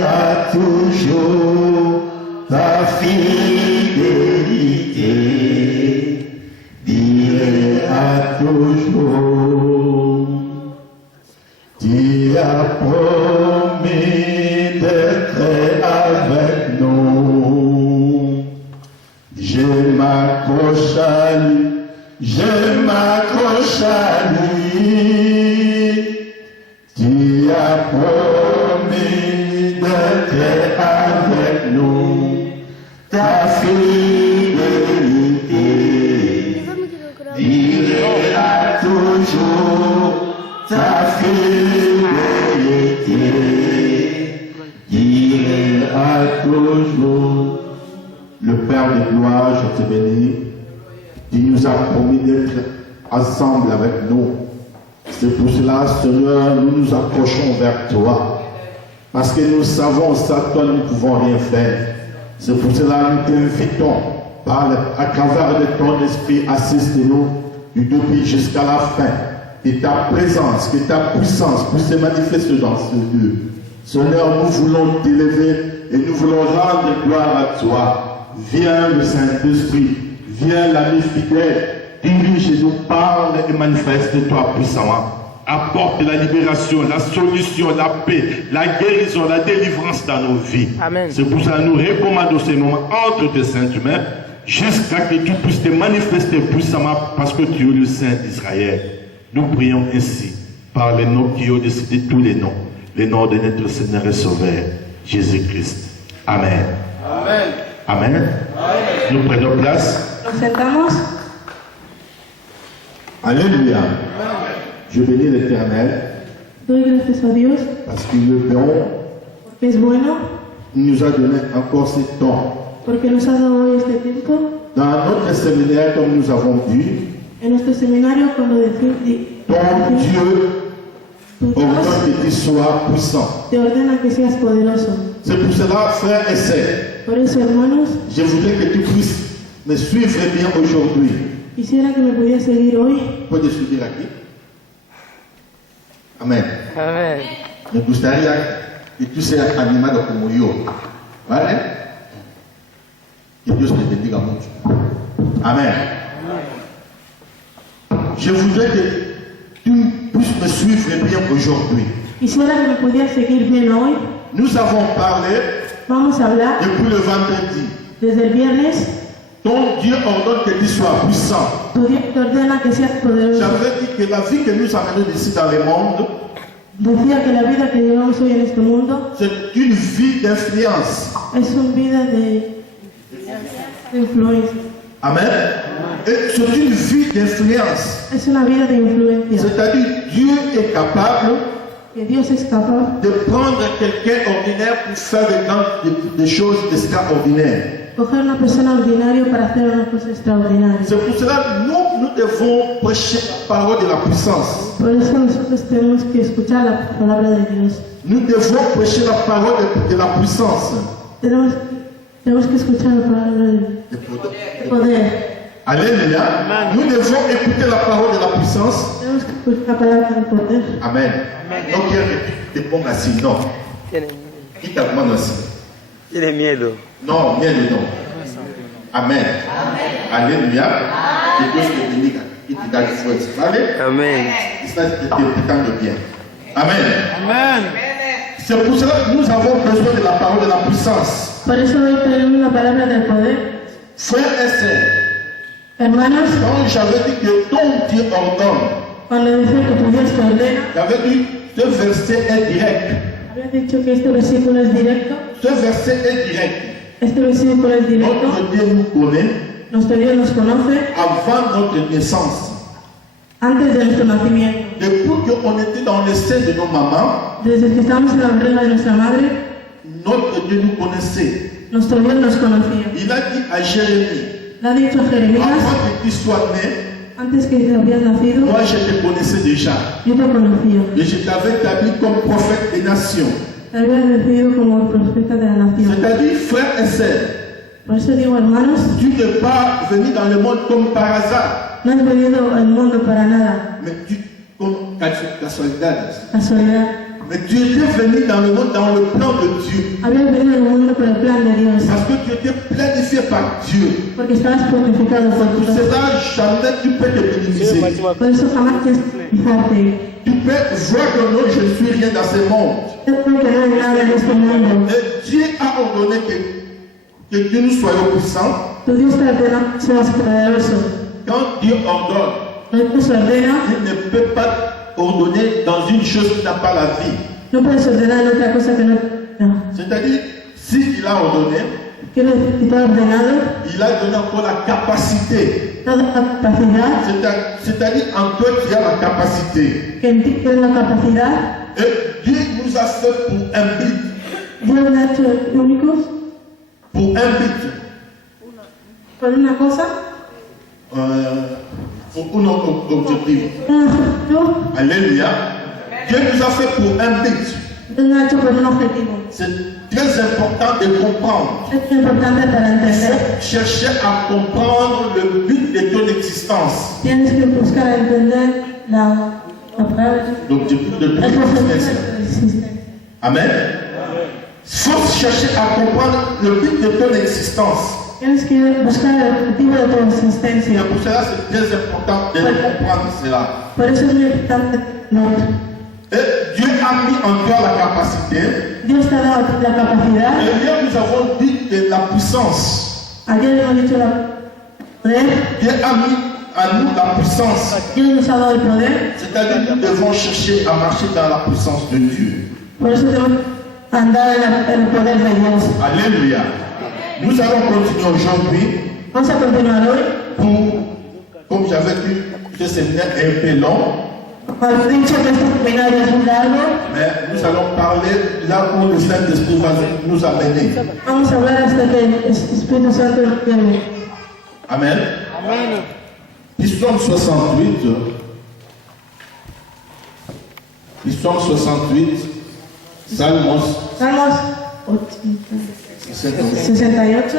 A toujours ta fidélité, dirai à toujours. Tu as promis d'être avec nous. Je m'accroche à lui, je m'accroche à lui. Tu as promis d'être avec nous, ta fidélité, dirai à toujours, ta fidélité, dirai à toujours. Le Père de gloire, je te bénis, tu nous as promis d'être ensemble avec nous. C'est pour cela, Seigneur, nous nous approchons vers toi. Parce que nous savons, sans toi, nous ne pouvons rien faire. C'est pour cela que nous t'invitons, à travers de ton esprit, assiste-nous du début jusqu'à la fin. Que ta présence, que ta puissance puisse se manifester dans ce lieu. Seigneur, nous voulons t'élever et nous voulons rendre gloire à toi. Viens le Saint-Esprit, viens l'ami fidèle. Dirige et nous parle et manifeste-toi puissamment. Apporte la libération, la solution, la paix, la guérison, la délivrance dans nos vies. Amen. C'est pour ça que nous recommandons ces moments entre tes saintes mains jusqu'à ce que tu puisses te manifester puissamment parce que tu es le Saint d'Israël. Nous prions ainsi par les noms qui ont décidé tous les noms de notre Seigneur et Sauveur, Jésus-Christ. Amen. Amen. Amen. Amen. Nous prenons place. Nos sentamos. Alléluia. Je bénis l'Éternel Doy gracias a Dios parce qu'il est bon. porque es bueno, Il nous a donné encore ce temps. porque nos ha dado hoy este tiempo. Dans notre séminaire, comme nous avons dit, En nuestro seminario, cuando ton Dieu tu Dios ordonne que tu sois puissant. te ordena que seas poderoso. C'est pour cela, frères et sœurs, Por eso, hermanos, je voudrais que tu puisses me suivre bien aujourd'hui. quisiera que me pudieras seguir hoy. Puedes subir aquí. Amén. Amén. Me gustaría que tú seas animado como yo. ¿Vale? Que Dios te bendiga mucho. Amén. Je voudrais que tu puisses me suivre bien aujourd'hui. Quisiera que me pudieras seguir bien hoy. Nous avons parlé Vamos a hablar depuis le vendredi. desde el viernes. Ton Dieu ordonne que tu sois puissant. Tu Dios te ordena que seas poderoso. J'avais dit que la vie que nous amenons ici dans le monde, Decía que la vida que llevamos hoy en este mundo c'est une vie d'influence. es una vida de influencia. Amen. Et c'est une vie d'influence. Es una vida de influencia. C'est-à-dire Dieu est capable Que Dios es capaz de prendre quelqu'un ordinaire pour faire des choses extraordinaires. coger una persona ordinaria para hacer una cosa extraordinaria. C'est pour cela que nous devons prêcher la parole de la puissance. Por eso nosotros tenemos que escuchar la palabra de Dios. Nous devons prêcher la parole de la puissance. Tenemos que escuchar la palabra de poder. Alléluia. Nous devons écouter la parole de la puissance. Tenemos que escuchar la palabra del poder. Amen. No quiero que te pongas así, no. Quita la mano así. Tiene miedo. No, miedo no. Amen. Alléluia. Que Dios te bendiga y te da fuerza. ¿Vale? Amén. Está interprétando bien. Amen. Amen. C'est pour cela que nous avons besoin de la parole de la puissance. Por eso hoy tenemos la palabra del poder. Frères et sœurs, Hermanos, quand j'avais dit que ton Dieu ordonne, cuando dice que tu Dios te ordena, j'avais dit ce verset est direct. había dicho que este versículo es directo. Ce verset est direct. Este versículo es directo. Notre Dieu nous connaît Nuestro Dios nos conoce avant notre naissance. antes de nuestro nacimiento. Depuis qu'on était dans le sein de nos mamans, Desde que estábamos en la barriga de nuestra madre, notre Dieu nous connaissait. nuestro Dios nos conocía. Il a dit à Jérémie, Le ha dicho a Jeremías, avant que tu sois né, antes que habías nacido, moi je te connaissais déjà. yo te conocía. Et je t'avais établi comme prophète des nations. Te había decidido como el profeta de la nación. C'est-à-dire, frères et sœurs, Por eso digo, hermanos, tu n'es pas venu dans le monde comme par hasard, no has venido al mundo para nada, mais tu, comme casualidad. casualidad. Mais tu étais venu dans le monde dans le plan de Dieu. Habías venido al mundo por el plan de Dios. Parce que tu étais planifié par Dieu. Porque estabas planificado por Pour Dios. cela, jamais tu peux te minimiser. Por eso jamás tienes que fijarte. Tu peux voir que non, je ne suis rien dans ce monde. Yo creo que no hay nada en este mundo. Et Dieu a ordonné que nous soyons puissants. Tu Dios te ordena que seas poderoso. Quand Dieu ordonne, No se ordena, il ne peut pas ordonner dans une chose qui n'a pas la vie. no puedes ordenar en otra cosa que no. C'est-à-dire, s'il a ordonné, Que te ha ordenado, il a donné encore la capacité. toda la capacidad, C'est-à-dire, en toi, tu as la capacité. que en ti tienes la capacidad. Et Dieu nous a fait pour un but. Dios nos ha hecho únicos Pour un but. por una cosa, Pour un objectif. un objetivo. Alléluia. Dieu nous a fait pour un but. Dios nos ha hecho por un objetivo. C'est très important de comprendre. Es importante para Il entender. faut chercher à comprendre le but de ton existence. Tienes que buscar a entender la palabra, L'objectif de el ton propósito existence. de tu existencia. Amen. Il faut chercher à comprendre le but de ton existence. Tienes que buscar el objetivo de tu Et existencia. pour cela, c'est très important de comprendre cela. Por eso es muy importante. Et Dieu a mis en toi la capacité. Dios te ha dado la capacidad. Et hier, nous avons dit de la puissance. Ayer hemos dicho la poder. Dieu a mis à nous la puissance. Dios nos ha dado el poder. C'est-à-dire que nous devons chercher à marcher dans la puissance de Dieu. Por eso tenemos que andar en el poder de Dios. Alléluia. Nous allons continuer aujourd'hui Vamos a continuar hoy. pour, comme j'avais dit, ce séminaire est un peu long, Como he dicho que este seminario es muy largo, mais nous allons parler là où le Saint-Esprit va nous amener. vamos a hablar hasta que el Espíritu Santo nos lleve. Amen. Psaume 68. Psaume 68. Salmos Salmos 68,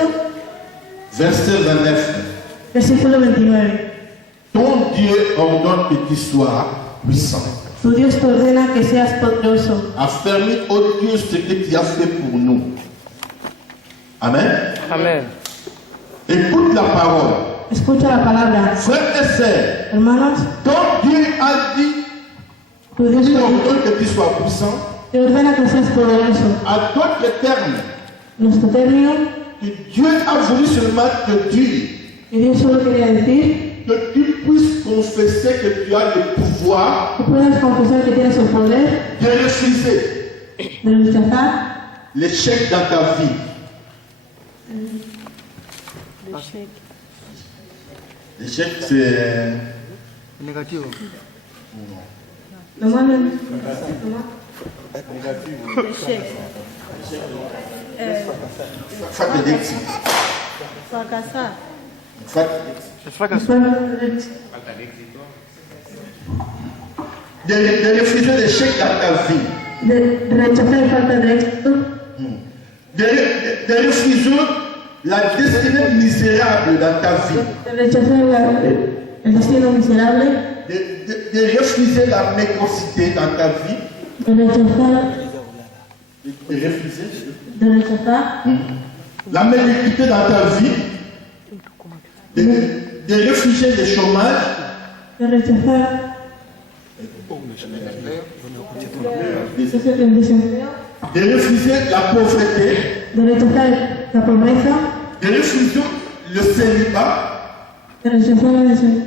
verset 29. versículo 29. Ton Dieu ordonne que tu sois puissant. Tu Dios te ordena que seas poderoso. Affermis, ô Dieu, ce que tu as fait pour nous. Amen. Amen. Écoute la parole. Escucha la palabra. Frères et sœurs, Hermanos, ton Dieu a dit, tu Dios il ordonne que tu sois puissant. te ordena que seas poderoso. À d'autres termes, Nuestro término, que Dieu a voulu seulement te dire que Dios solo quería decir que tu puisses confesser que tu as le pouvoir que puedas confesar que tienes el poder de refuser de rechazar l'échec dans ta vie. L'échec, c'est... Negativo. lo malo. Faute d'exit. Fracasar. Faute El fracaso. de refuser l'échec dans ta vie. De rechazar falta de éxito, De refuser la destinée misérable dans ta vie. de rechazar el destino miserable, De refuser la mécocité dans ta vie. de rechazar, De refuser la médiocrité dans ta vie. De refuser le chômage. de rechazar el desempleo, De refuser la pauvreté. de rechazar la pobreza, De refuser le célibat. de rechazar el desempleo,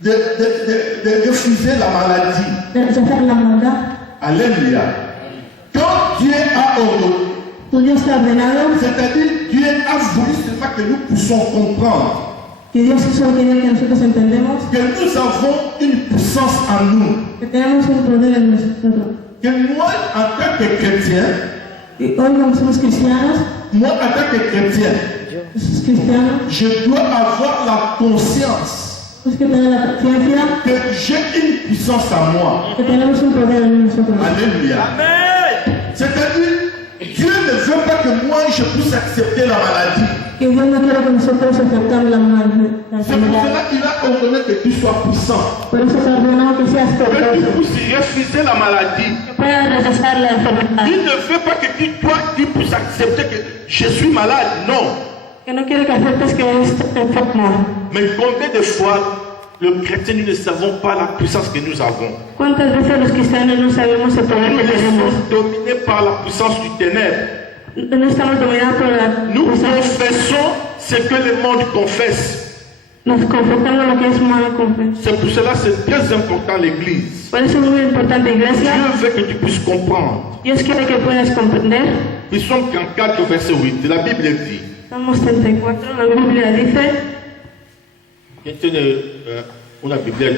De refuser la maladie. de rechazar la maldad. Alléluia. Quand Dieu a ordonné, Tu Dios te ha ordenado, c'est-à-dire Dieu a voulu seulement que nous puissions comprendre que Dios solo quería que nosotros entendemos que nous avons une puissance en nous. que tenemos un poder en nosotros. Que moi, en tant que chrétien, Y hoy como somos cristianos, moi, en tant que chrétien, je dois avoir la conscience es que tener la conciencia que j'ai une puissance en moi. que tenemos un poder en nosotros. Alléluia. C'est-à-dire, Dieu ne veut pas que moi, je puisse accepter la maladie. Que Dios no quiere que nosotros aceptamos la C'est pour enfermedad. cela qu'il a ordonné que tu sois puissant. Por eso te ordenó que seas Que tu poderoso, puisses refuser la maladie. que puedas rechazar la enfermedad. Il ne veut pas que toi, tu puisses accepter que je suis malade. Non. Que no quiere que aceptes que estás enfermo. Mais combien de fois, le chrétien, nous ne savons pas la puissance que nous avons. ¿Cuántas veces los cristianos no sabemos el poder Nous que tenemos? sommes dominés par la puissance du ténèbre. No estamos dominados por la Nous puissance. confessons ce que le monde confesse. Nos confrontamos lo que es humano con. C'est pour cela que c'est très important l'église. Por eso es muy importante, iglesia. Dieu veut que tu puisses comprendre. Dios quiere que puedas comprender. Ils sont 34, verset 8. La Bible dit. Salmos 34, la Biblia dice. ¿Quién tiene una Biblia?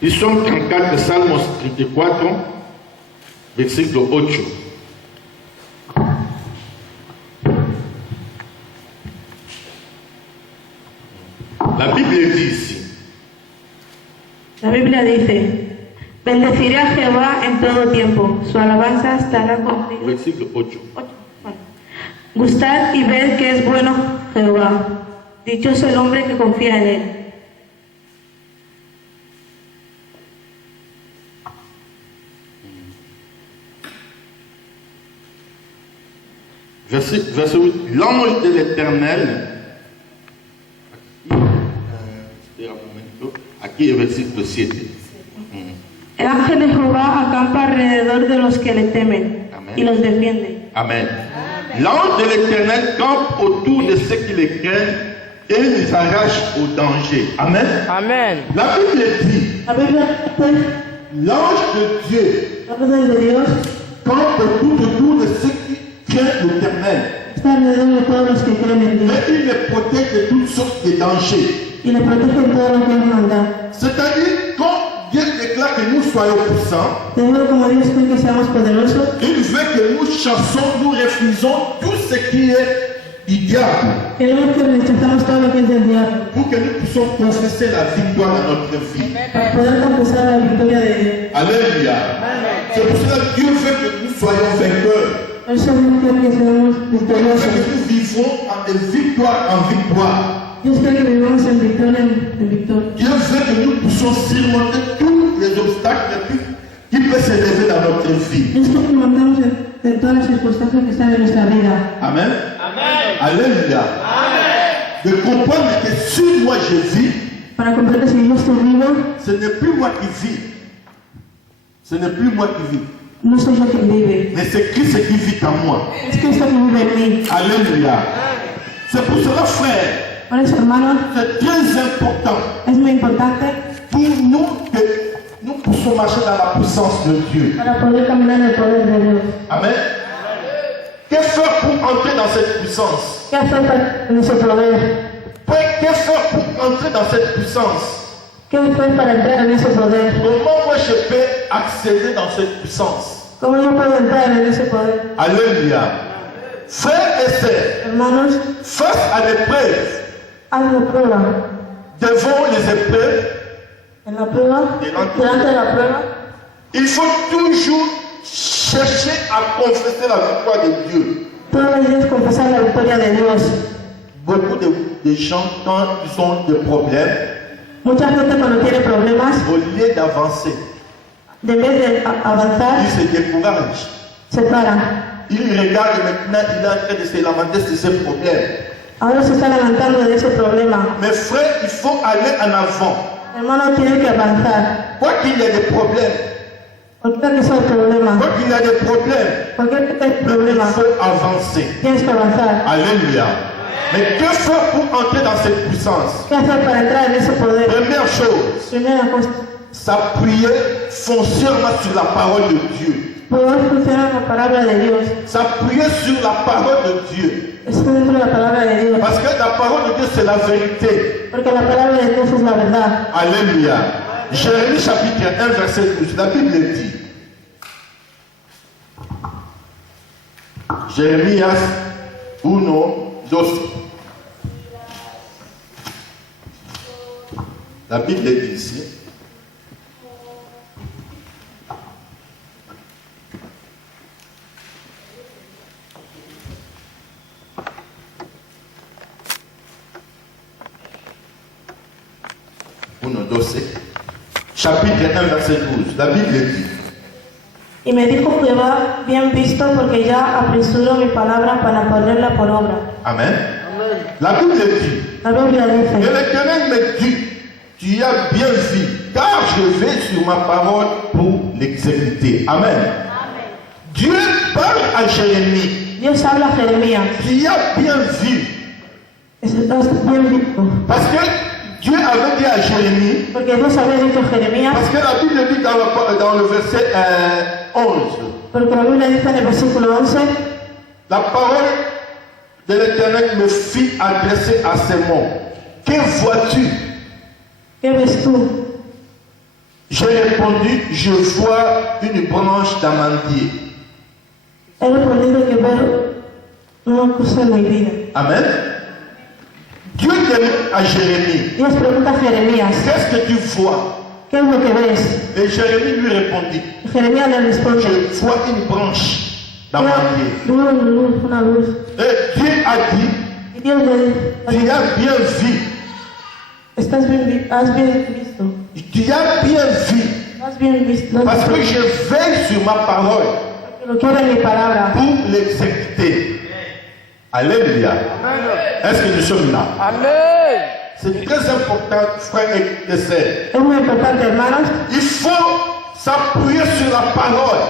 Ils sont 34, Salmos 34, versículo 8. La Bible dit ici. La Biblia dice, bendeciré a Jehová en todo tiempo, su alabanza estará contigo. Versículo 8. Gustad y ved que es bueno Jehová, dichoso el hombre que confía en él. Verset 8. L'ange de l'Éternel. Aquí el versículo 7. El ángel de Jehová acampa alrededor de los que le temen. Amén. Y los defiende. Amen. L'ange de l'Éternel campe autour de ceux qui les craignent et les arrache au danger. Amen. Amen. La Bible dit, La Biblia dice, l'ange de Dieu la orden de Dios campe autour de ceux qui craignent l'Éternel. está alrededor de todos los que creen en Dios. Et il les protège de toutes sortes de dangers. Y le protege en todo lo que es maldad. C'est-à-dire, quand Dieu déclare que nous soyons puissants, Te digo como Dios quiere que seamos poderosos. il veut que nous chassons, nous refusons tout ce qui est du diable, Queremos que rechazamos todo lo que es del diablo. pour que nous puissions confesser la victoire dans notre vie. Para poder confesar la victoria de Dios. Alléluia. C'est pour cela que Dieu veut que nous soyons vainqueurs. Por eso Dios quiere que seamos Dieu veut victoriosos. que nous vivons de victoire en victoire. Dios quiere que vivamos en victoria en victoria. Dieu veut que nous puissions surmonter tous les obstacles qui peuvent s'élever dans notre vie. Dios quiere que montamos en todas las circunstancias que están en nuestra vida. Amen. Alléluia. De comprendre que si moi je vis, Para comprender si yo estoy vivo, ce n'est plus moi qui vis. Ce n'est plus moi qui vis. no soy yo quien vive. Mais c'est Christ qui vit en moi. Es Cristo que vive en mí. Alléluia. C'est pour cela, frère, Por eso, hermanos, c'est très important es muy importante pour nous que nous puissions marcher dans la puissance de Dieu. para poder caminar en el poder de Dios. Amen. Que faire pour entrer dans cette puissance? ¿Qué hacer para en ese poder? Que faire pour entrer dans cette puissance? ¿Qué hacer para entrar en ese poder? Comment moi je peux accéder dans cette puissance? ¿Cómo yo puedo entrar en ese poder? Alléluia. Frères et sœurs, Hermanos, face à l'épreuve, haz la prueba. devant les épreuves, En la prueba, delante de la prueba, il faut toujours chercher à confesser la victoire de Dieu. todos los días confesar la victoria de Dios. Beaucoup de gens, quand ils ont des problèmes, Mucha gente cuando tiene problemas, au lieu d'avancer, de vez de avanzar, ils se découragent. se paran. Ils regardent maintenant, il est en train de se lamenter sur ses problèmes. Ahora se está levantando de ese problema. Mais frère, il faut aller en avant. Hermano, tiene que avanzar. Quoi qu'il y ait des problèmes, Cualquiera que sea el problema, quoi qu'il y ait des problèmes, cualquier que sea el il problema, faut avancer. tienes que avanzar. Alléluia. Mais que faire pour entrer dans cette puissance? ¿Qué hacer para entrar en ese poder? Première chose, Primera cosa, s'appuyer foncièrement sur la parole de Dieu. poder funcionar la palabra de Dios. S'appuyer sur la parole de Dieu. Está dentro de la palabra de Dios. Parce que la parole de Dieu, c'est la vérité. Porque la palabra de Dios es la verdad. Alléluia. Jérémie chapitre 1, verset 12. La Bible dit. Jérémie 1, 12. La Bible dit ici. chapitre 1, verset 12. La Bible dit. Y me dijo Jehová, bien visto, porque ya apresuro mi palabra para ponerla por obra. Amen. La Bible dit. La Biblia Et dice, l'Éternel me dit, tu as bien vu, car je vais sur ma parole pour l'exécuter. Amen. Dieu parle à Jérémie. Dios habla a Jeremías, Tu as bien vu. estás bien visto. Parce que Dieu avait dit à Jérémie, Porque Dios había dicho a Jeremías, parce que la Bible dit dans le verset 11, porque la Biblia dice en el versículo 11, la parole de l'Éternel me fit adresser à ces mots. Que vois-tu? ¿qué ves tú? J'ai répondu, je vois une branche d'amandier. He respondido que veo una cosa en mi vida. Amen. Dieu demande à Jérémie, Dios pregunta a Jeremías, qu'est-ce que tu vois? ¿qué es lo que ves? Et Jérémie lui répondit, Y Jeremías le responde, je vois une branche d'amandier. luz, una luz. Et Dieu a dit, Y Dios le dice, tu as bien vu, estás bien, has bien visto, tu as bien vu, has bien visto, parce que je veille sur ma parole porque lo quiero en mi palabra. pour l'exécuter. Alléluia. Est-ce que nous sommes là? Amén. C'est très important, frères et sœurs. Es muy importante, hermanos, Il faut s'appuyer sur la parole.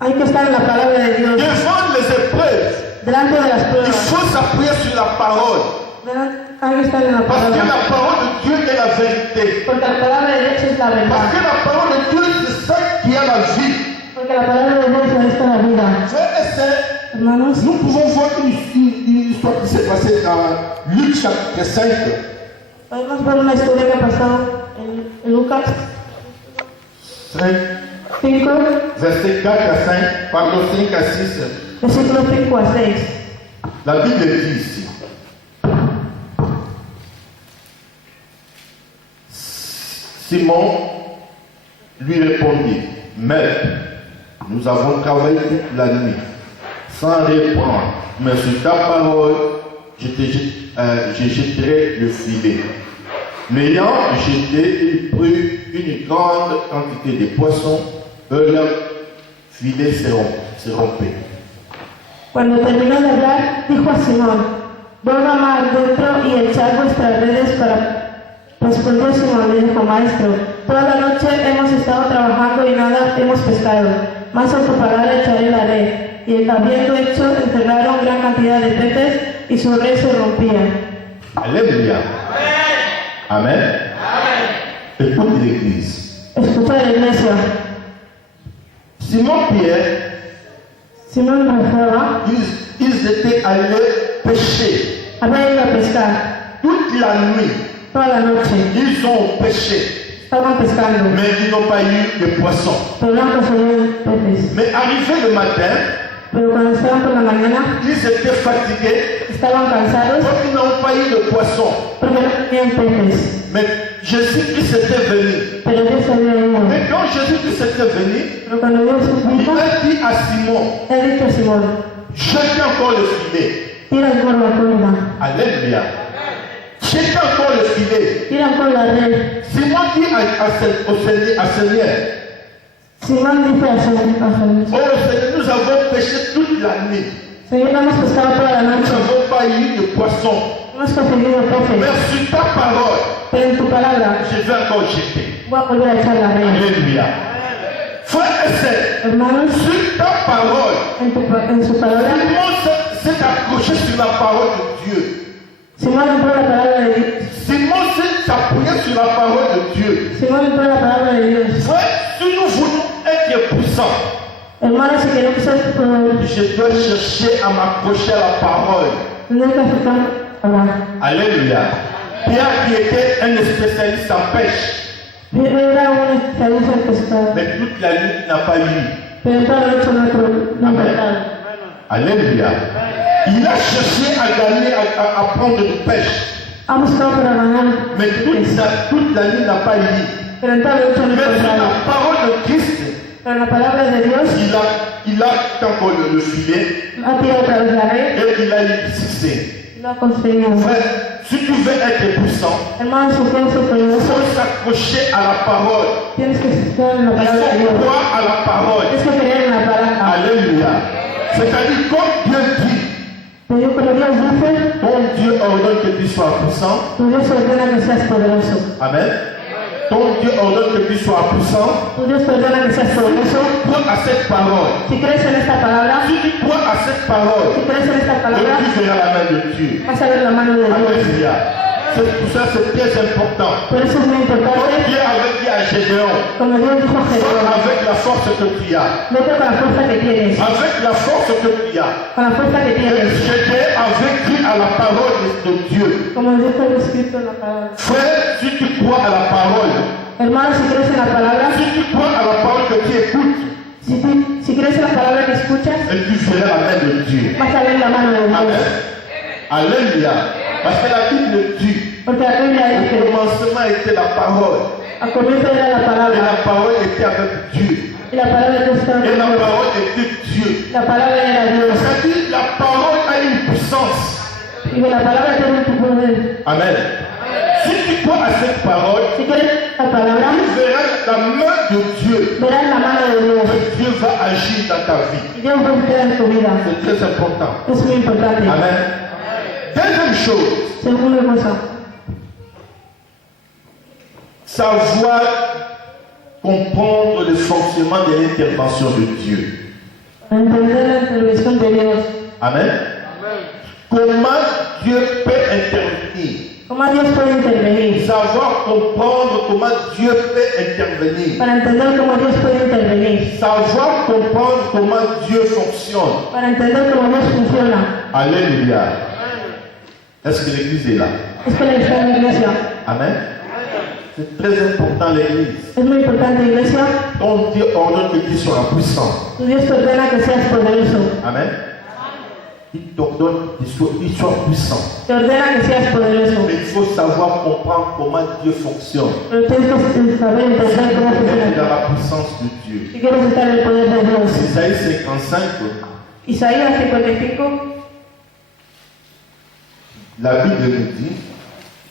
hay que estar en la palabra de Dios, Devant les épreuves, delante de las il pruebas, faut s'appuyer sur la parole. hay que estar en la Parce que palabra, la parole de Dieu est la vérité. porque la palabra de Dios es la Parce verdad, que la parole de Dieu, c'est ça qui a la vie. porque la palabra de Dios es la vida. Frères et sœurs, Hermanos, nous pouvons voir une histoire qui s'est passée dans Luc chapitre 5. podemos ver una historia que ha pasado en Lucas 5, 5, verset 4 à 5, pardon, 5 à 6. versículos 5 a 6. La Bible dit ici. Simon lui répondit, Maître, nous avons travaillé toute la nuit, sans reprendre, mais sur ta parole, je jetterai le filet. L'ayant jeté, il prit une grande quantité de poissons, et leur filet se rompait. Cuando terminó de hablar, dijo a Simón, vuelva mar dentro y echad vuestras redes para... Respondió Simón, le dijo, Maestro, toda la noche hemos estado trabajando y nada hemos pescado, mas a tu palabra echaré la red. Y habiendo hecho, encerraron gran cantidad de peces y su red se rompía. Alléluia. Amen. Écoute l'église. Escucha la iglesia. Simon-Pierre, Simón rezaba, ils étaient allés pêcher había ido a pescar toute la nuit. toda la noche. Ils ont pêché, Estaban pescando, mais ils n'ont pas eu de poisson. pero no conseguían peces. Mais arrivé le matin, Pero cuando estaban por la mañana, ils étaient fatigués, estaban cansados donc ils n'ont pas eu de poisson. porque no tenían peces. Mais Jésus-Christ était venu. Pero Dios había ido. Mais quand Jésus-Christ était venu, Pero cuando Dios il vino, a dit à Simon, le ha dicho a Simón, jetez encore le filet. tira por la cuerda, Alléluia. Jetez encore le filet. tira por la red. Simon dit à Seigneur, Simón dice a Jesús, oh Seigneur, nous avons pêché toute la nuit. Señor, no hemos pescado toda la Nous noche, n'avons pas eu de poisson. no hemos conseguido Mais peces, sur ta parole, pero en tu palabra je vais encore jeter. voy a volver a echar la red. Alléluia. Frère et sœur, Hermanos, sur ta parole, en su palabra, Simon s'est accroché sur la parole de Dieu. Simón entró en la palabra de Dios. Simon s'est appuyé sur la parole de Dieu. Simón entró en la palabra de Dios. Frère, si nous voulons être puissants, Hermanos, si queremos ser poderosos, je dois chercher à m'accrocher à la parole. tendré que aceptar ahora. Alléluia. Pierre qui était un spécialiste en pêche, Era un especialista en pescado, mais toute la nuit il n'a pas eu. pero toda la noche no Amen. encontrado. Alléluia. Il a cherché à gagner, à prendre de pêche, Ha buscado para ganar, mais toute la nuit il n'a pas eu. pero en toda la noche no Mais sur encontrado. la parole de Christ, Pero en la palabra de Dios il a encore le filet ha tirado otra vez la red et il a eu succès. Lo ha conseguido. Frère, si tu veux être puissant, Hermano, si quieres ser il poderoso, faut s'accrocher à la parole. tienes que estar en la Il palabra de faut Dios. croire à la parole. Tienes que creer en la palabra. Alléluia. C'est-à-dire, comme Dieu dit, Pero yo, como Dios dice, ton Dieu ordonne que tu sois puissant. tu Dios ordena que seas poderoso. Amen. Ton Dieu ordonne que tu sois puissant. Tu Dios ordena que seas poderoso. Crois à cette parole. Si crees en esta palabra, Si tu crois à cette parole, si crees en esta palabra, tu verras la main de Dieu. vas a ver la mano de Dios. Alléluia. Tout ça, c'est très important. Por eso es muy Quand importante, Dieu avait dit à Gédéon, como Dios dijo a sois Gedeón, avec la force que tu as. vete con la fuerza que tienes, Avec la force que tu as. con la fuerza que tienes, Gédéon avait cru à la parole de Dieu. como dijo el escrito en la palabra. Frère, si tu crois à la parole, Hermano, si crees en la palabra, si tu crois à la parole que tu écoutes, si crees en la palabra que escuchas, et tu verras la main de Dieu. vas a ver la mano de Amen. Dios. Alléluia. Parce que la Bible dit, Porque la Biblia au dice, commencement était la parole. al comienzo era la Et palabra, la parole était avec Dieu. y la palabra de Dios estaba Et la con Dios. parole était Dieu. La palabra era Dios. C'est-à-dire, la parole a une puissance. Y que la palabra tiene un poder. Amen. Si tu crois à cette parole, Si quieres la palabra, tu verras la main de Dieu. verás la mano de Dios. Que Dieu va agir dans ta vie. Y Dios va a entrar en tu vida. C'est très important. Es muy importante. Amen. Deuxième chose, Segunda cosa, savoir comprendre le fonctionnement de l'intervention de Dieu. para entender la intervención de Dios. Amen. Comment Dieu peut intervenir. ¿Cómo Dios puede intervenir? Savoir comprendre comment Dieu peut intervenir. Para entender cómo Dios puede intervenir. Savoir comprendre comment Dieu fonctionne. Para entender cómo Dios funciona. Alléluia. Est-ce que l'église est là? Es que la iglesia Amen. C'est très important l'église. es muy importante, iglesia. Ton Dieu ordonne que tu sois puissant. Tu Dios te ordena que seas poderoso. Amen. Il t'ordonne que tu sois puissant. Te ordena que seas poderoso. Mais il faut savoir comprendre comment Dieu fonctionne. Pero tienes que saber entender cómo Dans funciona. la puissance de Dieu. Si quieres estar en el poder de Dios. Isaïe 55, Isaías 55, la Bible nous dit,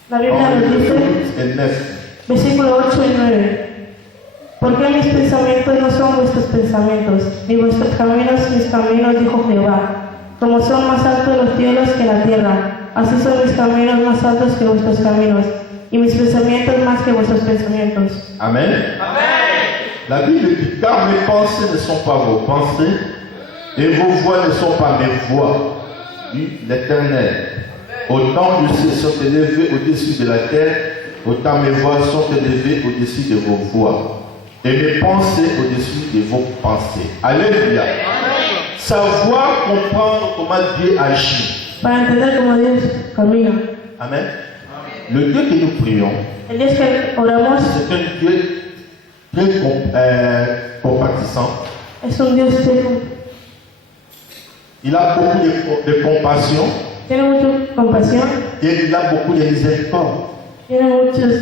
la Biblia nos dice, 8 et 9, versículo 8 y 9. Porque mis pensamientos no son vuestros pensamientos, ni vuestros caminos mis caminos, dijo Jehová. Como son más altos los cielos que la tierra, así son mis caminos más altos que vuestros caminos, y mis pensamientos más que vuestros pensamientos. Amen. La Bible dit, car mes pensées ne sont pas vos pensées, et vos voix ne sont pas mes voix, dit l'Éternel. Autant les cieux sont élevés au-dessus de la terre, autant mes voix sont élevées au-dessus de vos voix, et mes pensées au-dessus de vos pensées. Alléluia. Savoir comprendre comment Dieu agit. Para entender cómo Dios camina. Amen. Le Dieu que nous prions, El Dios que oramos c'est un Dieu très compatissant. es un Dios seco, Il a beaucoup de compassion tiene mucha compasión, et il a beaucoup de miséricorde. tiene muchas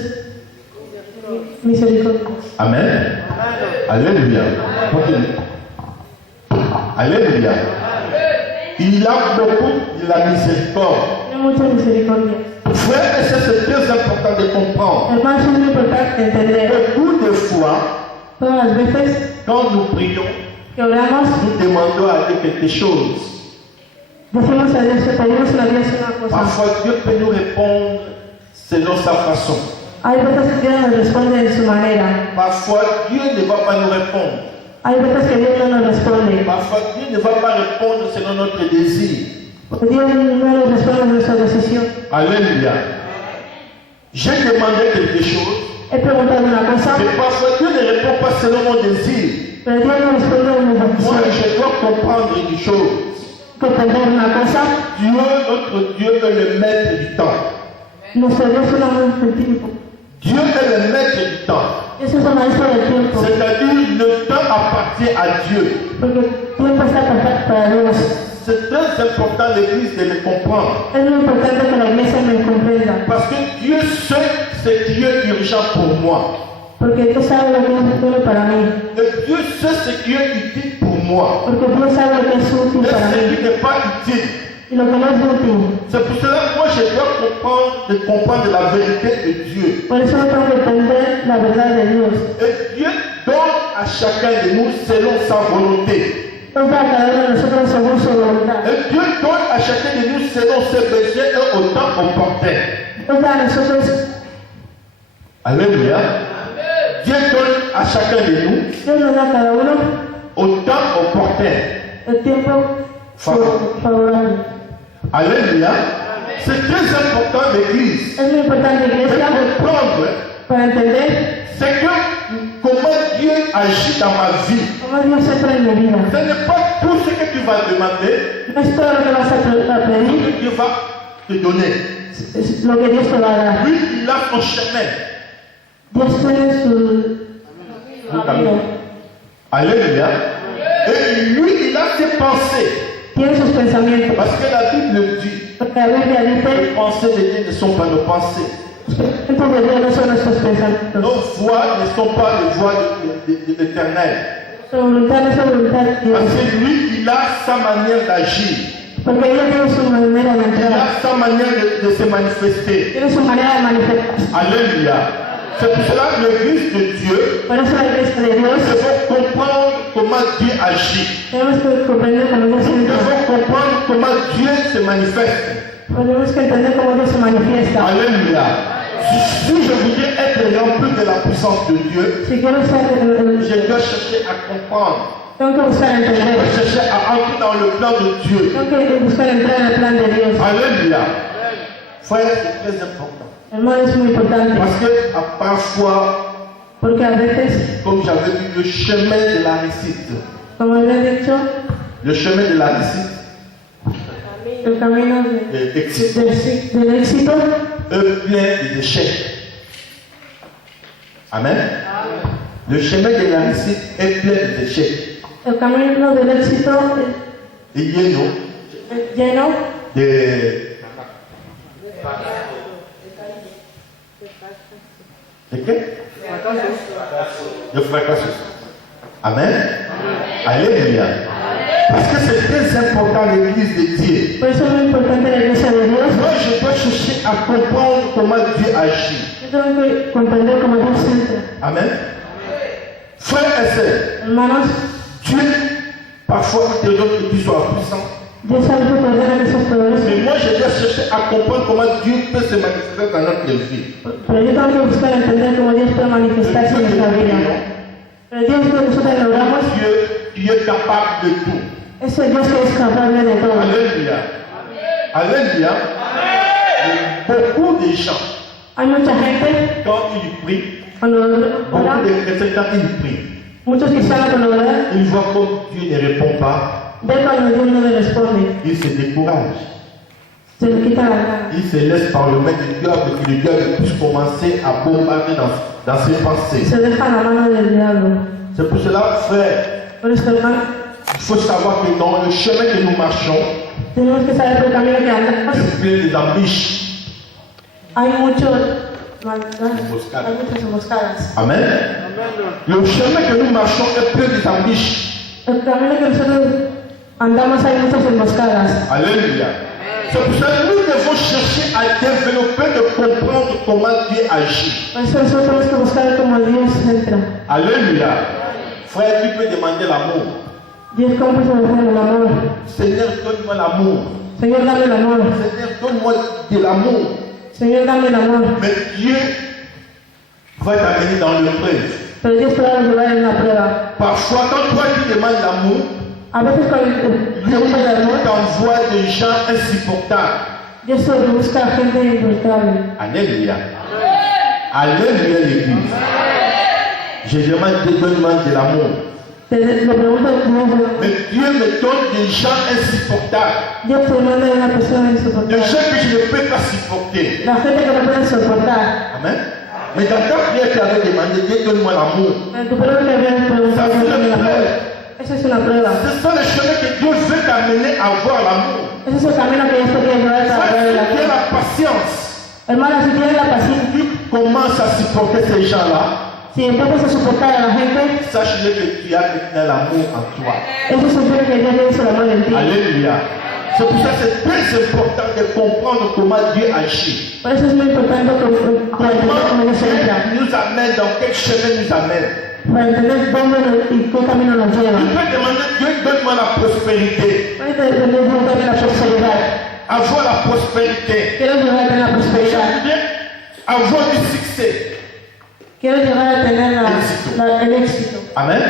misericordias. Amen. Alléluia. Continue. Alléluia. Il a beaucoup de la miséricorde. Tiene mucha misericordia. Frère et sœurs, c'est très important de comprendre. Hermanos, es muy importante entender. Beaucoup de fois, Todas las veces quand nous prions, que oramos, nous demandons à Dieu quelque chose. decimos a Dios que pedimos a Dios una cosa. Parfois, Dieu peut nous répondre selon sa façon. Hay veces que Dios nos responde de su manera. Parfois, Dieu ne va pas nous répondre. Hay veces que Dios no nos responde. Parfois, Dieu ne va pas répondre selon notre désir. Porque Dios no nos responde a nuestra decisión. Alléluia. J'ai demandé quelque chose, He preguntado una cosa, mais parfois Dieu ne répond pas selon mon désir. pero Dios no responde a nuestra Moi, decisión. je dois comprendre une chose. Que entender una cosa, Dieu, notre Dieu, est le maître du temps. nuestro Dios es un hombre del tiempo. Dieu est le maître du temps. Dios es un maestro del tiempo. C'est-à-dire, le temps appartient à Dieu. Porque el tiempo está perfecto para Dios. C'est très important, l'Église, de le comprendre. Es muy importante que la iglesia me comprenda. Parce que Dieu sait ce qui est urgent pour moi. Porque Dios sabe lo que es bueno para mí. Et Dieu sait ce qui est utile pour moi. Porque Dios sabe lo que es útil Et para ce mí. qui n'est pas utile. Y y lo que no es útil. C'est pour cela que moi je dois comprendre la vérité de Dieu. Por eso tengo que entender la verdad de Dios. Et Dieu donne à chacun de nous selon sa volonté. Él da a cada uno de nosotros según su voluntad. Et Dieu donne à chacun de nous selon ses besoins et au temps opportun. Él da a nosotros, Alléluia. Dieu donne à chacun de nous Dios nos da a cada uno au temps opportun. el tiempo favorable. Alléluia. C'est très important l'Église. Es muy importante, De iglesia, comprendre, para entender c'est que comment Dieu agit dans ma vie. cómo Dios entra en mi vida. Ce n'est pas tout ce que tu vas demander No es todo lo que vas a pedir, que Dieu va te donner. es lo que Dios te va a dar. Lui, il a son chemin. Dios tiene su camino, Alléluia. Et lui, il a ses pensées. tiene sus pensamientos. Parce que la Bible dit Porque la Biblia que dice les pensées de Dieu ne sont pas nos pensées. los pensamientos de Dios no son nuestros pensamientos. Nos voix ne sont pas les voix de l'Éternel. Su voluntad no es la voluntad de Dios. Parce que lui, il a sa manière d'agir. Porque ella tiene su manera de Il entrar, a sa manière de se manifester. tiene su manera de manifestarse. Alléluia. C'est pour cela que l'Église de Dieu, Por eso la iglesia de nous Dios devons comprendre comment Dieu agit. tenemos que comprender cómo Dios Nous entra. devons comprendre comment Dieu se manifeste. Tenemos que entender cómo Dios se manifiesta. Alléluia. Si je voudrais être rempli de la puissance de Dieu, Si quiero ser, je dois chercher à comprendre. tengo que buscar Je entender. dois chercher à entrer dans le plan de Dieu. Tengo que buscar entrar en el plan de Dios. Alléluia. Frère, c'est très important. Hermano, es muy importante. Parce que parfois, Porque a veces, comme j'avais dit, le chemin de la réussite, como le he dicho, le chemin de la réussite, el camino del éxito, del éxito est plein d'échecs. Amen. Le chemin de la réussite est plein d'échecs. el camino del éxito Et il y a es lleno de qué? De fracassos. Amen. Alléluia. Parce que c'est très important l'Église de Dieu. Por eso es muy importante la iglesia de Dios. Moi, je dois chercher à comprendre comment Dieu agit. Yo tengo que comprender cómo Dios entra. Amen. Frères et sœurs, Hermanos, Dieu, parfois, il te donne que tu sois puissant. Dios a veces te ordena esos poderes, Mais moi, je dois chercher à comprendre comment Dieu peut se manifester dans notre vie. pero yo tengo que buscar entender cómo Dios puede manifestarse en nuestra vida. Pero el Dios que nosotros logramos Dieu est capable de tout. es el Dios que es capaz de todo. Alléluia. Alléluia. Beaucoup de gens, Hay mucha gente, quand ils prient, cuando beaucoup oran, de chrétiens, quand ils prient, muchos cristianos cuando oran, ils voient comme Dieu ne répond pas, ven cuando Dios no le responde, ils se découragent. se le quita la gana. Ils se laissent par le maître du diable et que le diable puisse commencer à bombarder dans ses pensées. Se deja en la mano del diablo. C'est pour cela, frère, Por eso, hermano, il faut savoir que dans le chemin que nous marchons, tenemos que saber por el camino que andamos. il y a plein des embûches. Hay mucho maldad, Emboscadas. hay muchas emboscadas. Amen. Le chemin que nous marchons est plein des embûches. El camino que nosotros andamos hay muchas emboscadas. Alléluia. C'est pour ça que nous devons chercher à développer, de comprendre comment Dieu agit. Por eso nosotros tenemos que buscar cómo Dios entra. Alléluia. Frère, tu peux demander l'amour. Dios, ¿cómo se ofrece el amor? Seigneur, donne-moi l'amour. Señor, dame el amor. Seigneur, donne-moi de l'amour. Señor, dame el amor. Mais Dieu va t'amener dans l'épreuve. Pero Dios te va a llevar en la prueba. Parfois, quand toi tu demandes l'amour, A veces cuando Dieu te busca el amor, t'envoie des gens insupportables. Dios te busca gente insoportable. Alléluia. Alléluia, l'Église. Je demande, donne-moi de l'amour. Te lo pregunto a Dios. Mais Dieu me donne des gens insupportables. Dios te manda a una persona Des insoportable. gens que je ne peux pas supporter. La gente que no puede soportar. Amen. Mais dans ta prière, tu avais demandé, Dieu, donne-moi l'amour. En tu prueba que habías preguntado por el amor. Esa es una prueba. C'est ça le chemin que Dieu veut t'amener à voir l'amour. Ese es el camino que Dios te quiere llevar para Ça, ver el c'est amor. la patience. Hermana, si tienes la paciencia, Tu commences à supporter ces gens-là, si empiezas a soportar a la gente, sache-le que tu as maintenant l'amour en toi. eso significa que Dios tiene su amor en ti. Alléluia. C'est pour ça que c'est très important de comprendre comment Dieu agit. Por eso es muy importante entender cómo Dios entra. Comment nous amène, dans quel chemin nous amène. Para entender dónde y qué camino nos lleva. Tu peux demander, Dieu donne-moi la prospérité. Puedes preguntarme la prosperidad. Avoir la prospérité. Quiero llegar a tener la prosperidad. Avoir du succès. Quiero llegar a tener el éxito. Amen.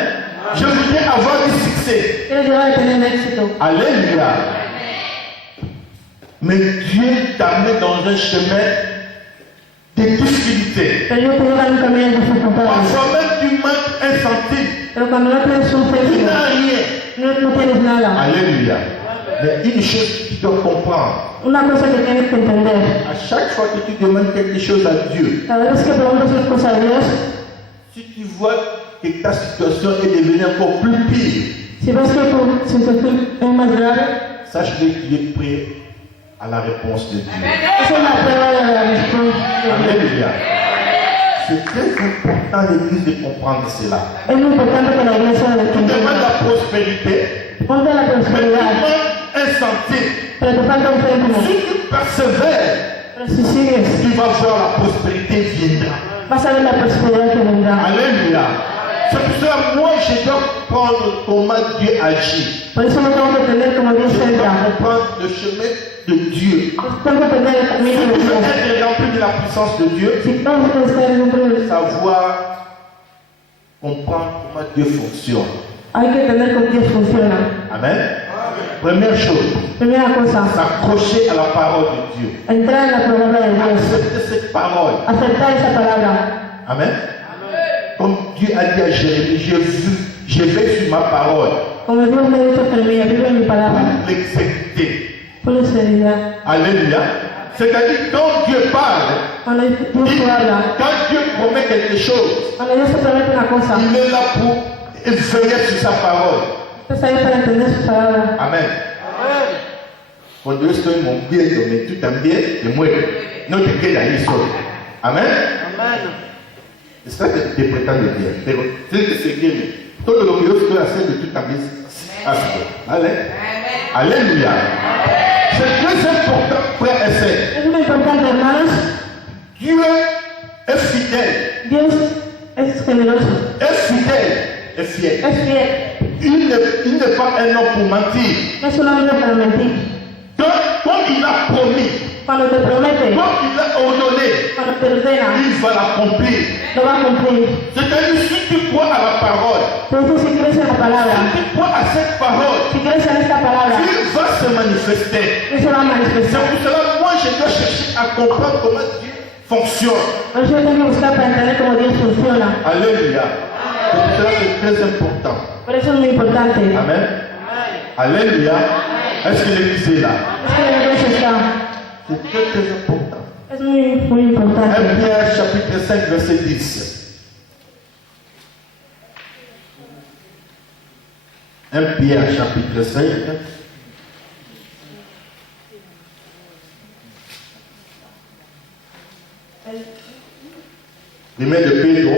Je voudrais avoir du succès. Quiero llegar a tener el éxito. Alléluia. Mais Dieu t'amène dans un chemin de difficulté. Pero yo te llevo en un camino de dificultades. Parfois même tu manques un centime. Pero cuando no tienes un Tu céntimo, n'as rien. no tienes nada. Alléluia. Mais une chose que tu dois comprendre. Una cosa que tienes que entender. À chaque fois que tu demandes quelque chose à Dieu, Cada vez que preguntas una cosa a Dios, si tu vois que ta situation est devenue encore plus pire, si ves que tu situación es más grave, sache que tu es prêt à la réponse de Dieu. esa es la prueba de la respuesta. Alléluia. C'est très important l'Église de comprendre cela. Es muy importante que la iglesia lo Tu demandes entienda. la prospérité, Ponte la mais tu prosperidad, demandes un centime. pero te falta un céntimo. Si tu persévères, Pero si sigues, tu vas voir la prospérité viendra. vas a ver la prosperidad que vendrá. Alléluia. C'est pour cela que moi je dois comprendre comment Dieu agit. Por eso no tengo que entender cómo Dios Je dois entra. comprendre le chemin de Dieu. Tengo que entender el camino Si de tu veux Dios. être rempli de la puissance de Dieu, Si vamos a estar dentro de savoir comprendre comment Dieu fonctionne. hay que entender cómo Dios funciona. Amen. Première chose, Primera cosa, s'accrocher à la parole de Dieu. entrar en la palabra de Dios. Accepter cette parole. Aceptar esa palabra. Amen. Comme Dieu a dit à Jérémie, je vais sur ma parole Como Dios le dijo a Jeremías, vive en mi palabra. pour l'exécuter. Por sinceridad. Alléluia. C'est-à-dire, quand Dieu parle, Cuando Dios habla, quand Dieu promet quelque chose, cuando Dios te promete una cosa, il est là pour veiller sur sa parole. estás ahí para entender su palabra. Amén. Cuando yo estoy moviéndome, tú también te mueves. No te quedas ahí solo. Amén. Es que te pretendo bien, pero tienes que seguirme. Todo lo que yo estoy haciendo, tú también hazlo. ¿Vale? Aleluya. C'est très important, frère et sœur. Es muy importante, hermanos. Dieu est fidèle. Dios es generoso, Est fidèle. Est fier. es fiel. Il n'est pas un homme pour mentir. No es un hombre para mentir. Comme il a promis, Cuando te promete, comme il a ordonné, cuando te ordena, il va l'accomplir. lo va a cumplir. C'est-à-dire, si tu crois à la parole, Entonces, si crees en la palabra, si tu crois à cette parole, si crees en esta palabra, Dieu va se manifester. eso va a C'est manifestar. pour cela que moi, je dois chercher à comprendre comment Dieu fonctionne. Por eso tengo que buscar para entender cómo Dios funciona. Alléluia. C'est pour cela que c'est très important. Por eso es muy importante. Amen. Alléluia. Est-ce que l'église est là? Es que la iglesia está. C'est très, très important. Es muy 1 importante. Pierre chapitre 5, verset 10. 1 Pierre chapitre 5. Primaire de Pedro.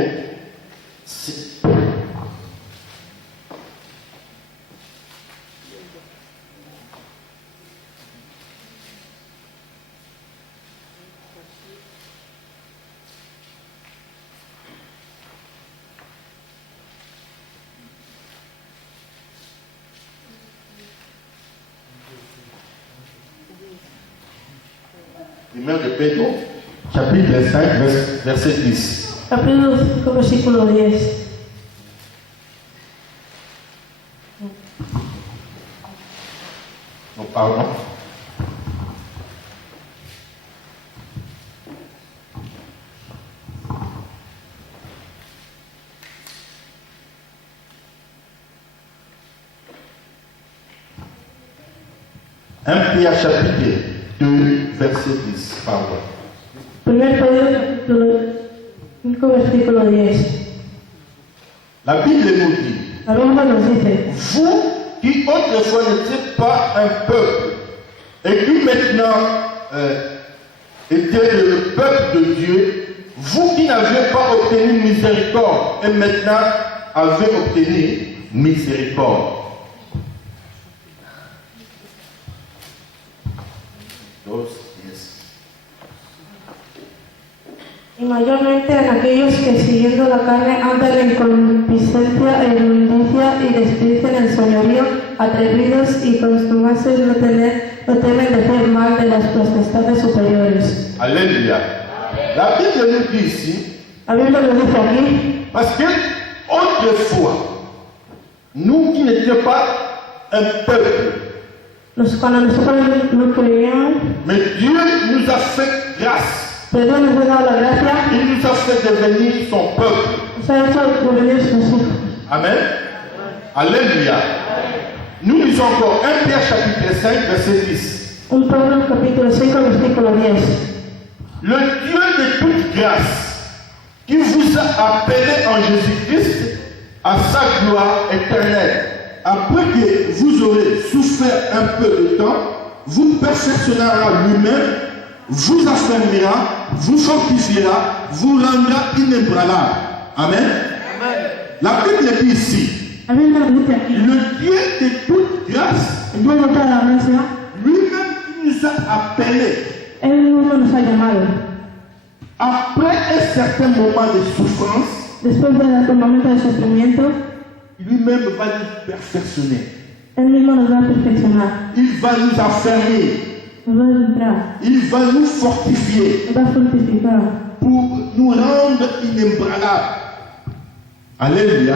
Primaire de Pedro, chapitre 5, verset 10. Capítulo 5, versículo 10. Non, pardon. Un Pierre chapitre 2, verset 10. Pardon. 1 Pedro capítulo 5, versículo 10. La Bible nous dit, La Biblia nos dice, vous qui autrefois n'étiez pas un peuple et qui maintenant étiez le peuple de Dieu, vous qui n'aviez pas obtenu miséricorde et maintenant avez obtenu miséricorde. Those, yes. Y mayormente en aquellos que siguiendo la carne andan en concupiscencia e inmundicia y desperdician el señorío, atrevidos y contumaces no temen decir mal de las potestades superiores. Alléluia. La Bible nous dit ici, La Biblia lo dice aquí, parce que autrefois, nous qui n'étions pas un peuple, cuando nosotros no creíamos, mais Dieu nous a fait grâce. pero Dios nos ha dado la gracia, Il nous a fait devenir son peuple. nos ha hecho devenir sus hijos. Amen. Alléluia. Nous lisons encore 1 Pierre chapitre 5, verset 10. Un Pablo capítulo 5, versículo 10. Le Dieu de toute grâce, qui vous a appelé en Jésus-Christ à sa gloire éternelle, après que vous aurez souffert un peu de temps, vous perfectionnera lui-même, vous affermira, vous fortifiera, vous rendra inébranlable. Amen. La Bible dit ici, La Biblia lo dice aquí, le Dieu de toute grâce, el Dios de toda la gracia, lui-même qui nous a appelés Él mismo nos ha llamado. après un certain moment de souffrance, Después de un momento de sufrimiento, lui-même va nous perfectionner. Él mismo nos va a perfeccionar, Il va nous affermir. nos va a entrar, Il va nous fortifier nos va a fortificar, pour nous rendre inébranlables. Alléluia.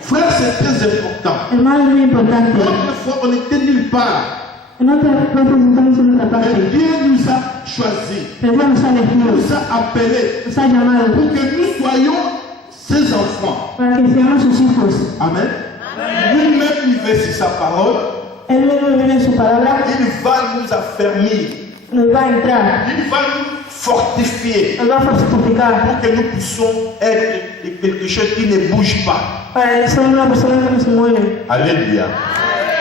Frère, c'est très important. hermano, es muy importante. Autrefois, on n'était nulle part. En otras veces estamos en otra Mais parte, Dieu nous a choisis, pero Dios nos ha elegido, nous a appelés nos ha llamado pour que nous soyons ses enfants. para que seamos sus hijos. Amen. Lui-même, il veut sur sa parole. Él mismo viene en su palabra, Il va nous affermir. nos va a entrar, Il va nous fortifier nos va a fortificar, pour que nous puissions être quelque chose qui ne bouge pas. para ser una persona que no se mueve. Alléluia.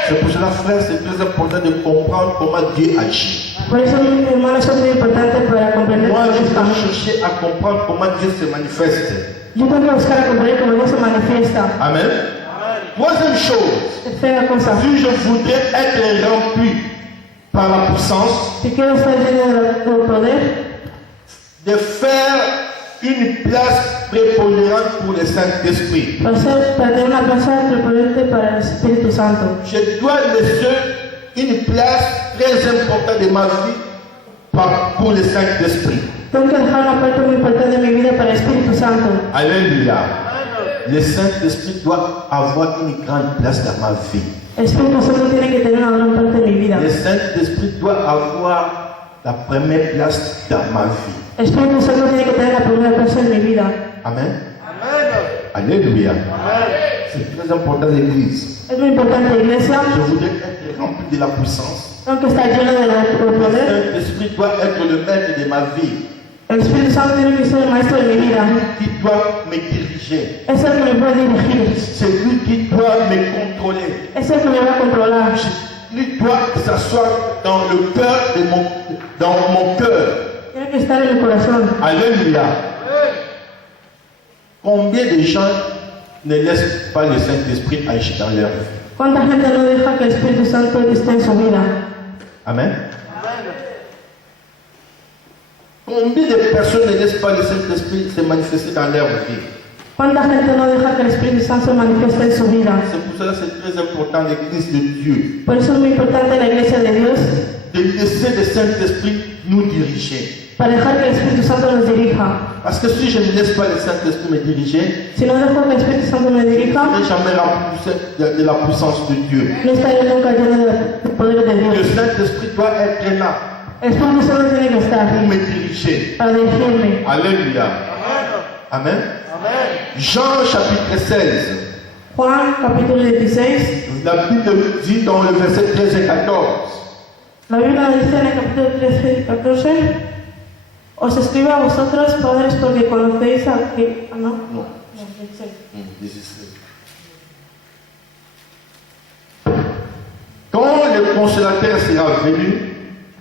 C'est pour cela, frère, c'est très important de comprendre comment Dieu agit. Por eso, mi hermano, eso es muy importante para comprender Moi, cómo je Dios dois camina. chercher à comprendre comment Dieu se manifeste. Yo tengo que buscar a comprender cómo Dios se manifiesta. Amen. Troisième chose, Tercera cosa, si je voudrais être rempli par la puissance, si quiero estar lleno del poder, de faire une place prépondérante pour le Saint-Esprit. para tener una plaza preponderante para el Espíritu Santo. Je dois laisser une place très importante de ma vie pour le Saint-Esprit. Tengo que dejar una parte muy importante de mi vida para el Espíritu Santo. Alléluia. Le Saint-Esprit doit avoir une grande place dans ma vie. El Espíritu Santo tiene que tener una gran parte de mi vida. Le Saint-Esprit doit avoir la première place dans ma vie. El Espíritu Santo tiene que tener la primera plaza en mi vida. Amen. Alléluia. C'est très important l'Église. Es muy importante, iglesia. Je voudrais être rempli de la puissance. Tengo que estar lleno del Le poder. Saint-Esprit doit être le maître de ma vie. El Espíritu Santo tiene que ser el maestro de mi vida. Qui doit me diriger. Es el que me puede dirigir. C'est lui qui doit me contrôler. Es el que me va a controlar. Lui doit s'asseoir dans le cœur dans mon cœur. Tiene que estar en el corazón. Alléluia. Combien de gens ne laissent pas le Saint-Esprit agir dans leur vie? ¿Cuánta gente no deja que el Espíritu Santo esté en su vida? Amen. Combien de personnes ne laissent pas le Saint-Esprit se manifester dans leur vie? ¿Cuánta gente no deja que el Espíritu Santo se manifieste en su vida? C'est pour cela que c'est très important l'Église de Dieu Por eso es muy importante la iglesia de Dios, de laisser le Saint-Esprit nous diriger. para dejar que el Espíritu Santo nos dirija. Parce que si je ne laisse pas le Saint-Esprit me diriger, Si no dejo que el Espíritu Santo me je dirija, ne serai jamais rempli de la puissance de Dieu. no estaré nunca lleno del poder de Le Dios. Saint-Esprit doit être là El Espíritu Santo tiene que estar pour me diriger. para dirigirme. Alléluia. Amen. Jean chapitre 16. Juan capítulo 16, La Bible dit dans le verset 13 et 14. la Biblia dice en el capítulo 13 y 14, os escribo a vosotros, padres, porque conocéis a que... no. Non. 16. 16. Quand le consolateur sera venu,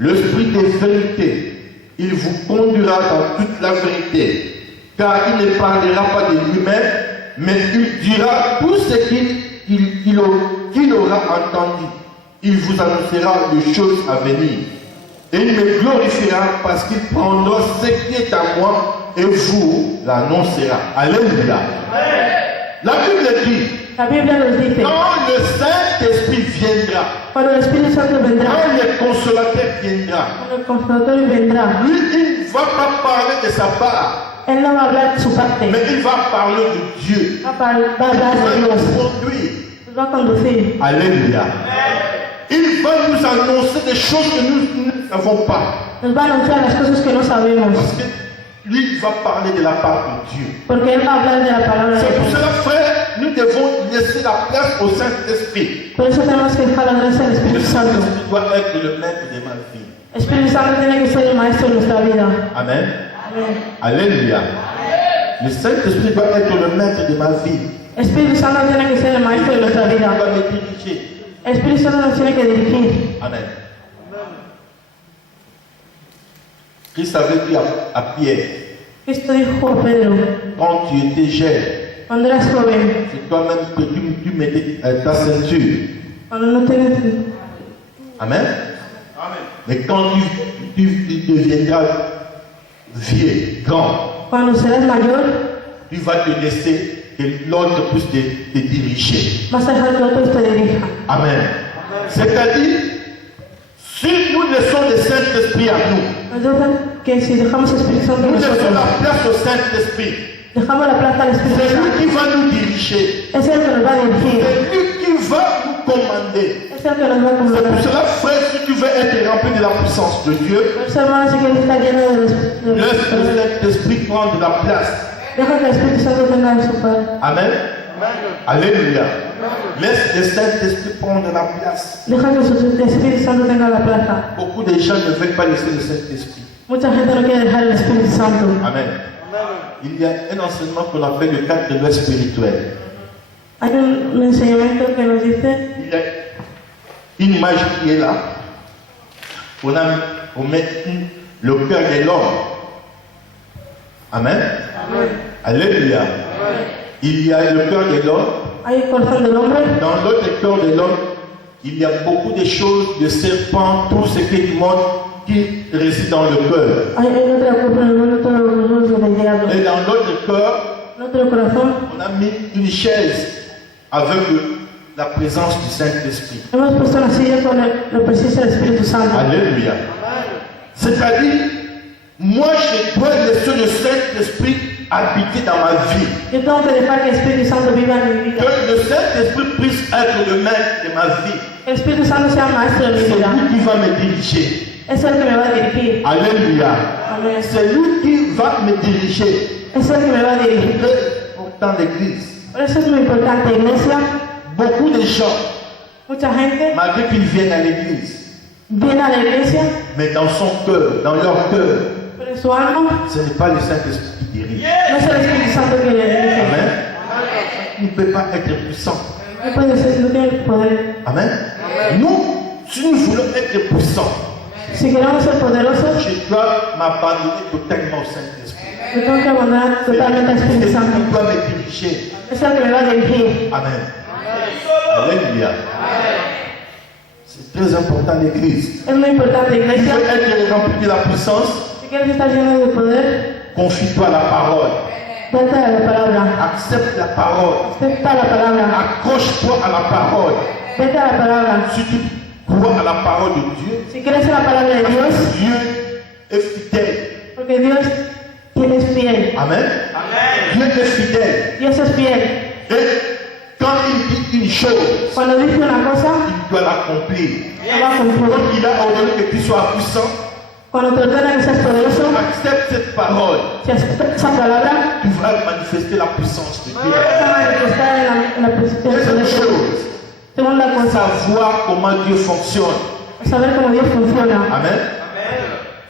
l'Esprit de vérité, il vous conduira dans toute la vérité, car il ne parlera pas de lui-même, mais il dira tout ce qu'il aura entendu. Il vous annoncera les choses à venir. Et il me glorifiera parce qu'il prendra ce qui est à moi et vous l'annoncera. Alléluia. La Bible dit, La Biblia nos dice, quand le Saint-Esprit viendra, cuando el Espíritu Santo vendrá, quand le Consolateur viendra, cuando el Consolador vendrá, lui, il ne va pas parler de sa part, Él no va a hablar de su parte, mais il va parler de Dieu. va a hablar de Il va Dios, nous conduire. nos va a conducir. Alléluia. Il va nous annoncer des choses que nous ne savons pas. Nos va a anunciar las cosas que no sabemos, Parce que lui, il va parler de la part de Dieu. porque Él va a hablar de la palabra de C'est pour Dios. cela, frère, nous devons laisser la place au Saint-Esprit. Por eso tenemos que dejar la gracia del Le Espíritu Santo. Saint-Esprit doit être le maître de ma vie. El Espíritu Santo tiene que ser el maestro de nuestra vida. Amen. Amén. Alléluia. Le Saint-Esprit doit être le maître de ma vie. El Espíritu Santo tiene que ser el maestro de nuestra Il vida. doit me diriger. El Espíritu Santo nos tiene que dirigir. Amen. Christ avait dit à Pierre, Cristo dijo a Pedro, quand tu étais jeune, cuando eras joven, c'est toi-même que tu mettais ta ceinture. cuando no tienes, Amen. Mais quand tu deviendras vieux, grand, cuando serás mayor, tu vas te laisser que l'autre puisse te diriger. vas a dejar que otros te dirijan. Amen. C'est-à-dire, si nous laissons le Saint-Esprit à nous, Entonces, que si dejamos el Espíritu Santo en nous laissons nosotros, la place au Saint-Esprit, dejamos la plata al Espíritu c'est Santo, lui qui va nous diriger. es el que nos va a dirigir, C'est lui qui va nous commander. es el que nos va a C'est pour comandar. cela, frère, si tu veux être rempli de la puissance de Dieu, Por eso, hermano, si quieres estar lleno de laisse le Saint-Esprit prendre la place. deja que el Espíritu Santo tenga su padre. Amen. Alléluia. Laisse le Saint-Esprit prendre la place. Deja que el Espíritu Santo tenga la plaza. Beaucoup de gens ne veulent pas laisser le Saint-Esprit. Mucha gente no quiere dejar el Espíritu Santo. Amen. Il y a un enseignement qu'on appelle le cadre de l'œuvre spirituelle. Hay un enseñamiento que nos dice, Il y a une image qui est là. On met le cœur de l'homme. Amen. Alléluia. Il y a le cœur de l'homme. hay el corazón del hombre, Dans l'autre cœur de l'homme, il y a beaucoup de choses, de serpents, tout ce qui est du monde qui réside dans le cœur. hay en otra cosa en el mundo todos los usos del diablo. Et dans l'autre cœur, En otro corazón on a mis une chaise avec la présence du Saint-Esprit. hemos puesto una silla con la presencia del Espíritu Santo. Alléluia. C'est-à-dire, moi je dois laisser le Saint-Esprit habiter dans ma vie. Yo tengo que dejar que el Espíritu Santo viva en mi vida. Que le Saint-Esprit puisse être le maître de ma vie. Que el Espíritu Santo sea maestro de mi C'est vida. lui qui va me diriger. Es el que me va a dirigir. Alléluia. Amén. C'est lui qui va me diriger. Es el que me va a dirigir. Très important l'église. Por eso es muy importante, iglesia. Beaucoup de gens, Mucha gente malgré qu'ils viennent à l'église, viene a la iglesia, mais dans son cœur, dans leur cœur, pero en su alma ce n'est pas le Saint-Esprit qui dirige. no es el Espíritu Santo que le dirige. Amen. Il ne peut pas être puissant. No puede ser, no tiene el poder. Amen. Nous, si nous voulons être puissants, Si queremos ser poderosos, je dois m'abandonner totalement au Saint-Esprit. yo tengo que abandonar totalmente al C'est Espíritu lui Santo. qui doit me diriger. Es el que me va a dirigir. Amen. Alléluia. C'est très important l'église. Es muy importante, Tu iglesia. veux être rempli de la puissance, Si quieres estar lleno de poder, confie-toi à la parole. vete a la palabra. Accepte la parole. Acepta la palabra. Accroche-toi à la parole. Vete a la palabra. Si tu crois à la parole de Dieu, Si crees en la palabra de Dios, Dieu est fidèle. porque Dios es fiel. Amen. Dieu est fidèle. Dios es fiel. Et quand il dit une chose, Cuando dice una cosa, il doit l'accomplir. lo va a cumplir. Quand il a ordonné que tu sois puissant, Cuando te ordena que seas poderoso, accepte cette parole. si aceptas esa palabra, Tu vas manifester la puissance de Dieu. vas a manifestar en la presencia de Deuxième Dios. chose, Segunda cosa, savoir comment Dieu fonctionne. saber cómo Dios funciona. Amen.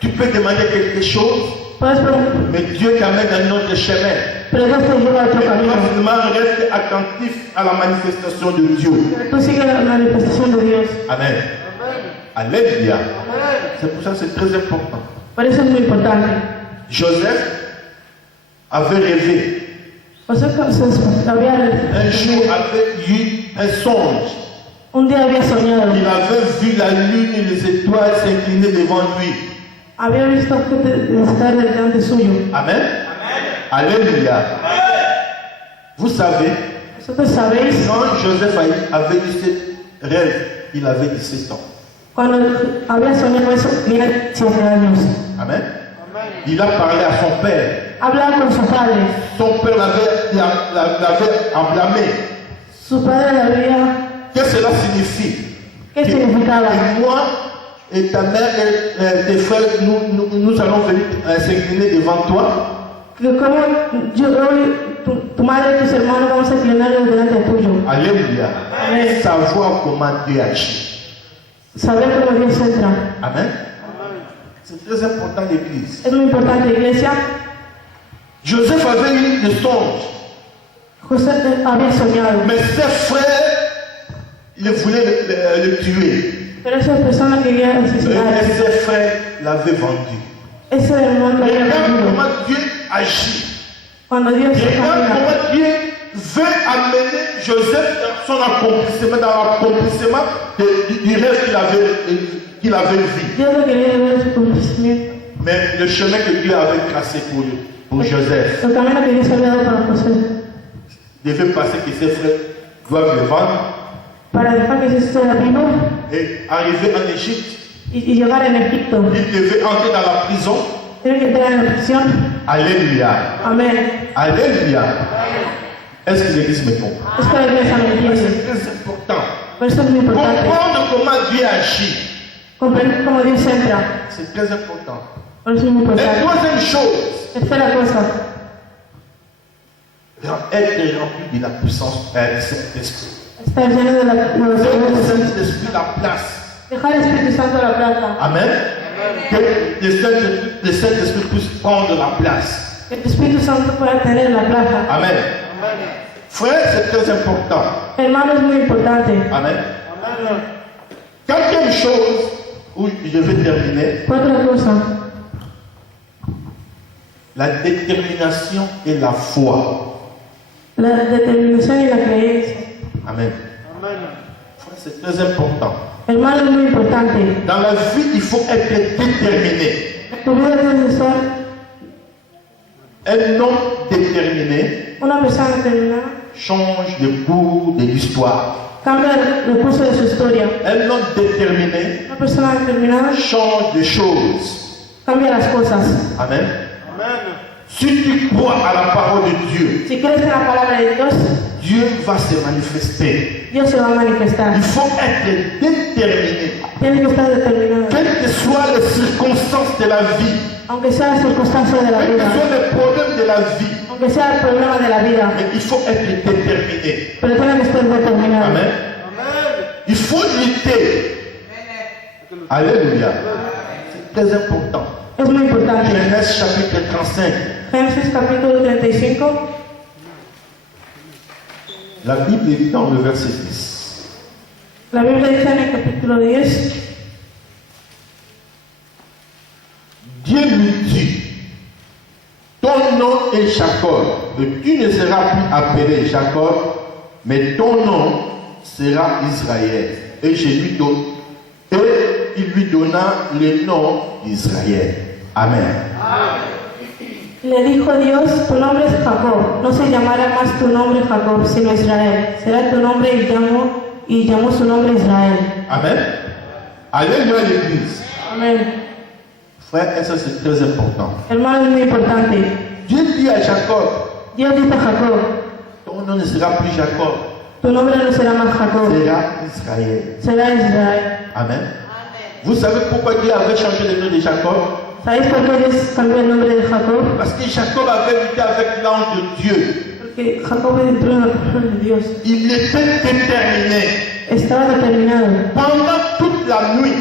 Tu peux demander quelque chose, Puedes preguntar, mais Dieu t'amène un autre chemin. pero Dios te lleva a otro Et toi camino. seulement reste attentif à la manifestation de Dieu. Tú sigues la manifestación de Dios. Amen. Alléluia. C'est pour ça que c'est très important. Por eso es muy importante. Joseph avait rêvé. José había Un jour avait eu un songe. Un día había soñado. Il avait vu la lune et les étoiles s'incliner devant lui. Había visto gente estar delante suyo. Amen. Alléluia. Vous savez, Vosotros sabéis, quand Joseph avait eu ce rêve, il avait 17 ans. cuando había soñado eso, tenía 17 años. Amen. Il a parlé à son père. Hablaba con su padre. Son père l'avait enflammé. Su padre le había... Qu'est-ce que cela signifie? ¿Qué significaba? Et moi et ta mère et tes frères, nous allons venir s'incliner devant toi. Que como yo hoy, tu madre y tus hermanos vamos a inclinarnos delante tuyo. Alléluia. Amen. Savoir comment Dieu agit. Saber cómo Dios entra. Amen. C'est très important l'église. Es muy importante, iglesia. Joseph avait eu des songes, José había soñado. mais ses frères ils voulaient le tuer. Pero esas personas querían asesinar. Et ses frères l'avaient vendu. Ese hermano lo había Regarde vendido. comment Dieu agit. Cuando Dios se Regarde camina, comment Dieu veut amener Joseph dans son accomplissement, dans l'accomplissement du rêve qu'il avait vu. Dios lo quería ver su conocimiento. Mais le chemin que Dieu avait tracé pour Joseph El camino que Dios había dado para José. devait passer que ses frères doivent le vendre Para dejar que Jesús sea vivo et arriver en Égypte. y llegar en Egipto. Il devait entrer dans la prison. Tiene que entrar en la prisión. Alléluia. Amén. Alléluia. Est-ce que l'église me comprend? Es que la iglesia me entiende. C'est très important. Por eso es muy importante. Comprendre comment Dieu agit. Comprender cómo Dios entra. C'est très important. Por eso es muy Et importante. troisième chose, Tercera cosa. être rempli de la puissance du Saint-Esprit. Estar lleno de Le los Saint-Esprit la place. Dejar el Espíritu Santo a la plata. Amen. Que le Saint-Esprit puisse prendre la place. Que el Espíritu Santo pueda tener la plaza. Amen. Frère, c'est très important. Hermano, es muy importante. Amen. Quatrième chose, où je vais terminer, Otra cosa. la détermination et la foi. La determinación y la creencia. Amen. Frère, c'est très important. Hermano, es muy importante. Dans la vie, il faut être déterminé. Tu vida debe ser Un homme déterminé una persona determinada. change le cours de l'histoire. Cambia el curso de su historia. Un homme déterminé Una persona determinada change les choses. cambia las cosas. Amen. Si tu crois à la parole de Dieu, Si crees en la palabra de Dios, Dieu va se manifester. Dios se va a manifestar. Il faut être déterminé. Tienes que estar determinado. Quelles que soient les circonstances de la vie, Aunque sea la circunstancia de la quels que vida. soient les problèmes de la vie, Aunque sea el problema de la vida. mais il faut être déterminé. Pero tienes que estar determinado. Amen. Il faut lutter. Alléluia. C'est très important. Es muy importante. Genèse chapitre 35. Génesis capítulo 35. La Bible dit dans le verset 10. La Biblia dice en el capítulo 10. Dieu lui dit, ton nom est Jacob, et tu ne seras plus appelé Jacob, mais ton nom sera Israël. Et il lui donna le nom d'Israël. Amen. Le dijo Dios, tu nombre es Jacob, no se llamará más tu nombre Jacob, sino Israel. Será tu nombre y llamó su nombre Israel. Amen. Alléluia l'église. Amén. Frère, et ça c'est très important. Hermano, es muy importante. Dieu dit à Jacob, Dios dijo a Jacob, ton nom ne sera plus Jacob, tu nombre no será más Jacob, sera Israël. será Israel. Amen. Vous savez pourquoi Dieu avait changé le nom de Jacob? ¿Sabéis por qué Dios cambió el nombre de Jacob? Parce que Jacob avait lutté avec l'ange de Dieu. Porque Jacob entró en la palabra de Dios. Il était déterminé. Estaba determinado. Pendant toute la nuit,